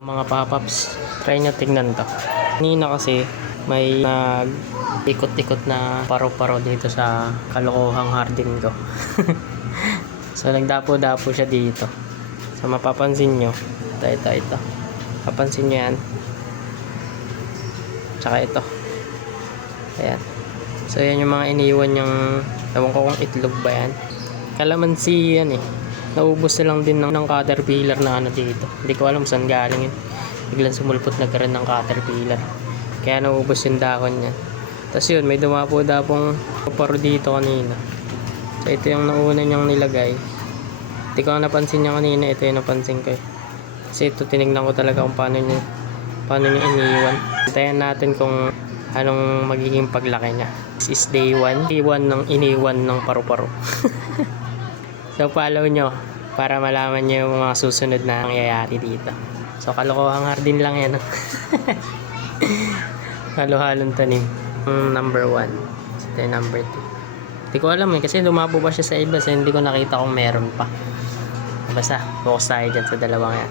Mga papaps, try nyo tignan to. Kanina kasi may ikot-ikot na paro-paro dito sa kalokohang hardin ko. So nagdapo-dapo siya dito. So mapapansin nyo, ito. Papansin nyo yan. Tsaka ito. Ayan. So yan yung mga iniwan yung, ewan ko kung itlog ba yan. Kalamansi yan eh. Naubos na lang din ng caterpillar na ano dito. Hindi ko alam saan galing yun. Biglang sumulpot na karoon ng caterpillar. Kaya naubos yung dahon niya. Tapos yun, may dumapo-dapong paro dito kanina. So ito yung nauna niyang nilagay. Hindi ko napansin niya kanina. Ito yung napansin ko eh. Kasi ito tinignan ko talaga kung paano niya iniwan. Hintayin natin kung anong magiging paglaki niya. This is day 1. Day 1 ng iniwan ng paru-paro. So follow nyo para malaman nyo yung mga susunod na nangyayari dito. So kalokohang hardin lang yan. Halo-halong tanim. Number 1. Ito yung number 2. Hindi ko alam eh kasi lumabo pa siya sa iba. So hindi ko nakita kung meron pa. Basta focus tayo dyan sa dalawang yan.